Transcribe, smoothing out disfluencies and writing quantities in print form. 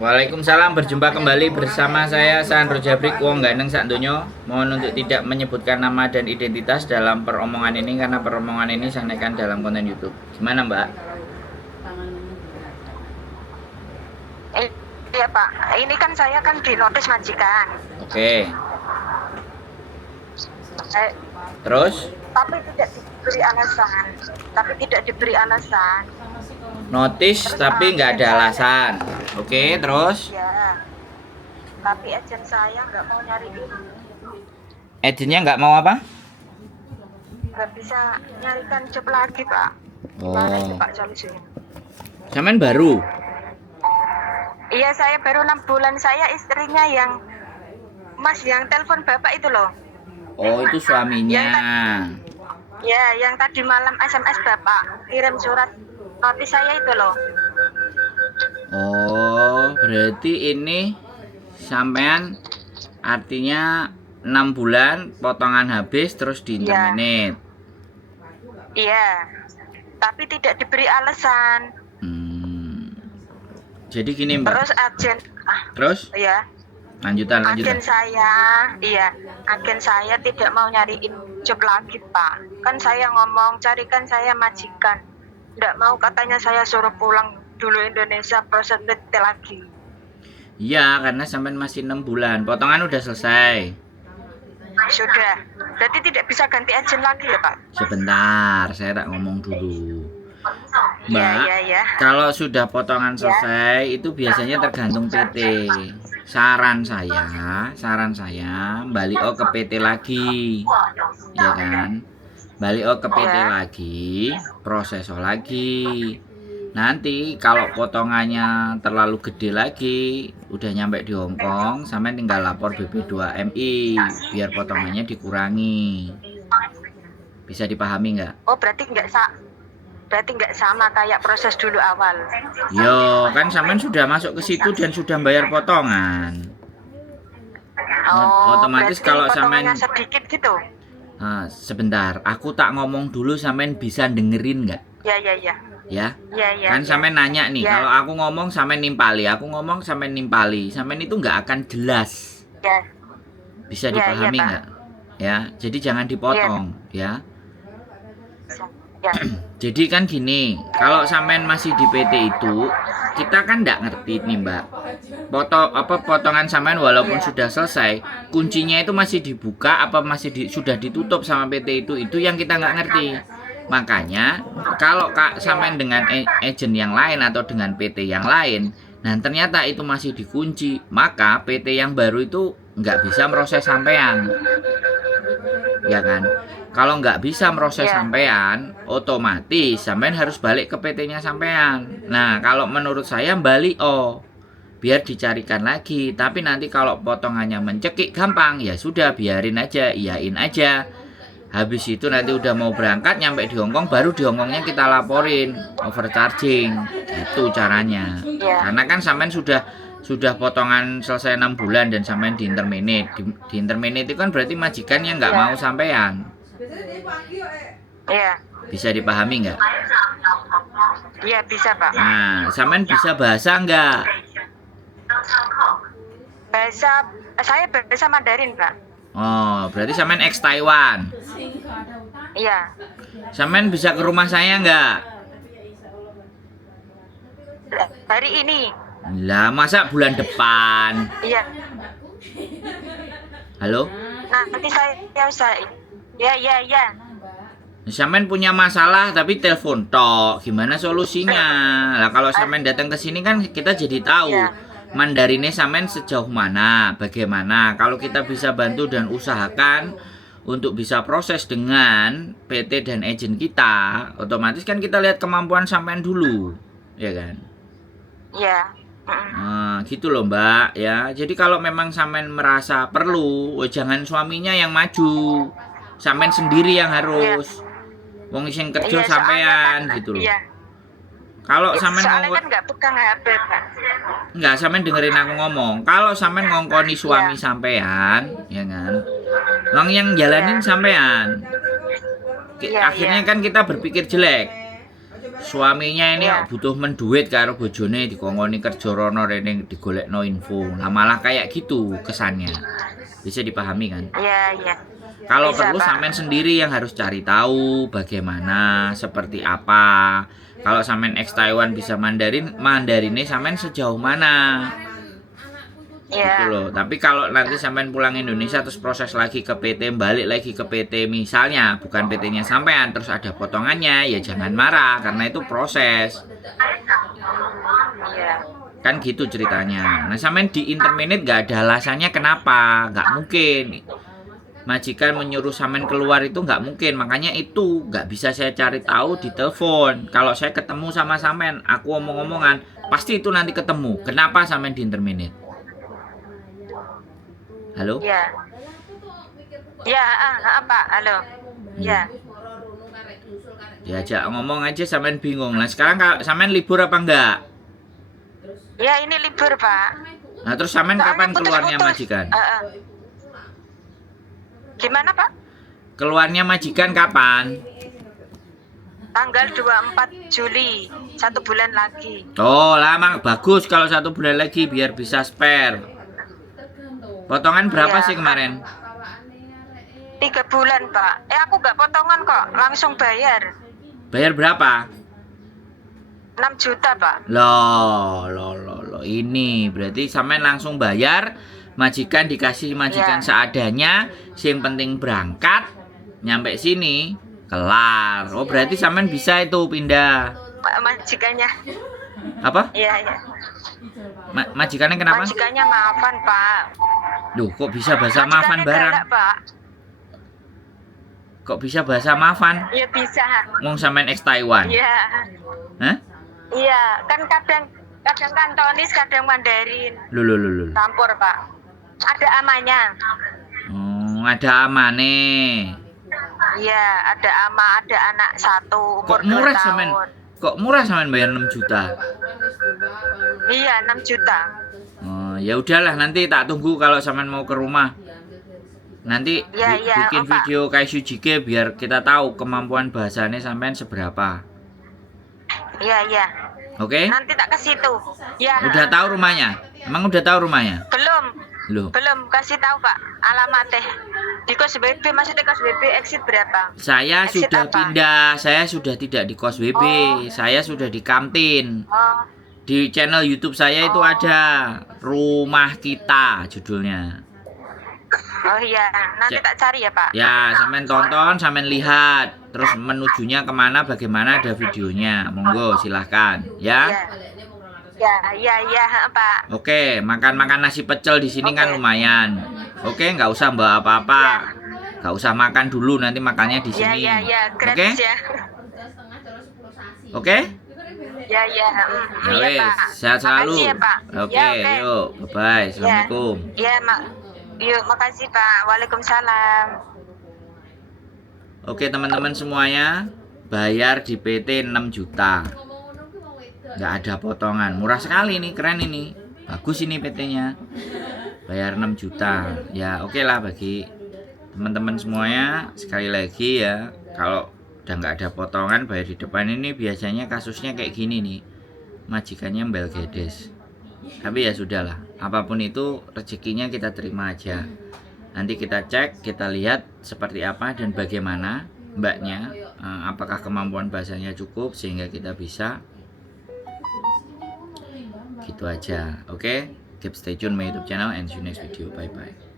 Waalaikumsalam, berjumpa kembali bersama saya Sandro Jabrik wong gandeng sak donya. Mohon untuk tidak menyebutkan nama dan identitas dalam peromongan ini karena peromongan ini sampaikan dalam konten YouTube. Gimana, Mbak? Iya Pak, ini kan saya kan di notis majikan. Oke. Eh, Terus tapi tidak diberi alasan. notis Terus tapi nggak ada alasan. Oke, terus Ya, tapi agen saya nggak mau nyariin, agennya nggak mau apa? nggak bisa nyarikan job lagi Pak. Gimana sih Oh, Pak solusinya? sampean baru. Iya saya baru 6 bulan, saya istrinya yang Mas yang telepon Bapak itu loh. Oh, itu suaminya. Ya, yang tadi malam SMS Bapak kirim surat notis saya itu loh. Oh, berarti ini sampean artinya 6 bulan potongan habis terus diinterminate. Iya, tapi tidak diberi alasan. Jadi gini, Mbak. Terus Terus ya, lanjutan. agen saya tidak mau nyariin job lagi Pak. Kan saya ngomong carikan saya majikan, tidak mau, katanya saya suruh pulang dulu Indonesia proses PT lagi. Iya, karena sampean masih 6 bulan. Potongan udah selesai. Sudah, berarti tidak bisa ganti agen lagi ya Pak? Sebentar, saya tak ngomong dulu. Mbak, Ya. kalau sudah potongan selesai itu biasanya tergantung PT. Saran saya balik ke PT lagi. Ya kan? Balik ke PT lagi, proses lagi. Nanti kalau potongannya terlalu gede lagi, udah nyampe di Hongkong, sampai tinggal lapor BP2MI biar potongannya dikurangi. Bisa dipahami nggak? Oh berarti nggak sama kayak proses dulu awal. Yo, kan sampean sudah masuk ke situ dan sudah bayar potongan. Otomatis berarti kalau potongannya sampean sedikit gitu. sebentar, aku tak ngomong dulu, sampean bisa dengerin nggak? Ya. Ya. Ya. Kan sampean nanya nih, Ya. kalau aku ngomong sampean nimpali, aku ngomong sampean nimpali, sampean itu nggak akan jelas. Ya. Bisa Ya, dipahami Pak. nggak? Ya, jadi jangan dipotong, ya. Ya. Jadi kan gini, kalau sampean masih di PT itu, kita kan nggak ngerti nih Mbak. Potongan sampean walaupun sudah selesai, kuncinya itu masih dibuka apa masih sudah ditutup sama PT itu yang kita nggak ngerti. Makanya kalau sampean dengan agen yang lain atau dengan PT yang lain, nah ternyata itu masih dikunci, maka PT yang baru itu nggak bisa proses sampean, ya kan? Kalau nggak bisa proses sampean, otomatis sampean harus balik ke PT-nya sampean. Nah, kalau menurut saya balik biar dicarikan lagi. Tapi nanti kalau potongannya mencekik gampang, ya sudah biarin aja, iyain aja. Habis itu nanti udah mau berangkat nyampe di Hongkong, baru di Hongkongnya kita laporin overcharging. Itu caranya. Karena kan sampean sudah potongan selesai 6 bulan dan sampean di interminate. Di interminate itu kan berarti majikan yang nggak mau sampean. Iya. Bisa dipahami nggak? Iya bisa Pak. Nah, sampean bisa bahasa nggak? Saya bahasa Mandarin Pak. Oh, berarti sampean ex Taiwan. Iya. Sampean bisa ke rumah saya nggak? Hari ini. Lah, masa bulan depan? Iya. Halo? Nanti saya usah. Ya. Sampean punya masalah tapi telepon tok. Gimana solusinya? Lah kalau sampean datang ke sini kan kita jadi tahu Mandarinnya sampean sejauh mana, bagaimana. Kalau kita bisa bantu dan usahakan untuk bisa proses dengan PT dan agen kita, otomatis kan kita lihat kemampuan sampean dulu, ya kan? Iya. Nah, gitu loh Mbak ya. Jadi kalau memang sampean merasa perlu, jangan suaminya yang maju, sampean sendiri yang harus. Wong sing kerja sampean gitu loh. Iya. Kalau sampean soalnya kan nggak pegang HP Pak. Enggak, sampean dengerin aku ngomong. Kalau sampean ngongkoni suami sampean, ya kan? Wong yang jalanin sampean. Akhirnya kan kita berpikir jelek. suaminya ini Iya. butuh menduit karo bojone dikongkoni kerja rono rene digolekno info. Nah malah kayak gitu kesannya. Bisa dipahami kan? Iya, iya. Kalau Bisa, perlu Pak. sampean sendiri yang harus cari tahu bagaimana, seperti apa. Kalau sampean ex Taiwan bisa Mandarinnya sampean sejauh mana? Gitu Iya. loh. Tapi kalau nanti sampean pulang Indonesia terus proses lagi ke PT, balik lagi ke PT misalnya, bukan PT-nya sampean terus ada potongannya, ya jangan marah karena itu proses. Iya. Kan gitu ceritanya. Nah, sampean di interminate gak ada alasannya kenapa? Gak mungkin. Majikan menyuruh sampean keluar itu nggak mungkin, makanya itu nggak bisa saya cari tahu di telepon. Kalau saya ketemu sama sampean, aku omong-omongan, pasti itu nanti ketemu. Kenapa sampean di interminate? Halo? Iya. Iya, Pak. Halo. Iya. Diajak ngomong aja sampean bingung. Nah sekarang sampean libur apa enggak? Ya, ini libur, Pak. Nah terus sampean Soalnya kapan keluarnya putus-putus. majikan? Gimana, Pak? Keluarnya majikan kapan? Tanggal 24 Juli, 1 bulan lagi. Oh lama, bagus kalau 1 bulan lagi biar bisa spare. Potongan berapa Iya. sih kemarin? 3 bulan, Pak. Aku nggak potongan kok, langsung bayar. Bayar berapa? 6 juta, Pak. Loh, ini berarti sampean langsung bayar, majikan dikasih majikan Iya. seadanya, yang penting berangkat, nyampe sini, kelar. Oh berarti sampean bisa itu pindah. Majikannya. Apa? Iya, iya. Majikannya kenapa? Majikannya maafan, Pak. Duh, kok bisa bahasa maafan Majikannya barang? galak, Pak. Kok bisa bahasa maafan? Iya bisa. Ngomong sampean ex Taiwan. Iya. Hah? Iya, kan kadang Kantonis, kadang Mandarin. Loh. Campur, Pak. Ada amanya. Oh, ada amane. Iya, ada ama, ada anak 1 umur Kok murah 2 sampean? tahun. Kok murah sampean bayar 6 juta? Iya, 6 juta. Oh, ya udahlah nanti tak tunggu kalau sampean mau ke rumah. Nanti Iya, bikin Pak. video Kaishu Jike biar kita tahu kemampuan bahasanya sampean seberapa. Iya. Oke? Nanti tak ke situ. Ya. Udah tahu rumahnya? Emang udah tahu rumahnya? Belum. Loh, Belum kasih tahu, Pak. Alamatnya. Di kos BB, maksudnya kos BB exit berapa? saya Exit sudah apa? pindah. Saya sudah tidak di kos WB. Oh. Saya sudah di kantin. Oh. Di channel YouTube saya itu ada Rumah Kita judulnya. Oh iya, nanti tak cari ya, Pak. Ya, sampean tonton, sampean lihat, terus menujunya kemana, bagaimana ada videonya. Monggo, silahkan, ya. Iya, Pak. Oke, makan nasi pecel di sini kan Oke. lumayan. Oke, nggak usah bawa apa-apa, nggak usah makan dulu, nanti makannya di sini. Iya, Oke, gratis ya. oke. Ya, Ya iya, wes, Pak. sehat selalu. Makasih ya, Pak. Oke, Ya, oke. yuk, bye-bye, assalamualaikum. Iya, Yuk, makasih, Pak. Waalaikumsalam. Oke teman-teman semuanya, bayar di PT 6 juta. Nggak ada potongan, murah sekali nih, keren ini. Bagus ini PT-nya. Bayar 6 juta. Ya oke lah bagi teman-teman semuanya. Sekali lagi ya, kalau udah nggak ada potongan bayar di depan ini biasanya kasusnya kayak gini nih. Majikannya mbel gedes. Tapi ya sudahlah, apapun itu rezekinya kita terima aja. Nanti kita cek, kita lihat seperti apa dan bagaimana mbaknya, apakah kemampuan bahasanya cukup sehingga kita bisa. Gitu aja, oke? Keep stay tune my YouTube channel and see you next video. Bye bye.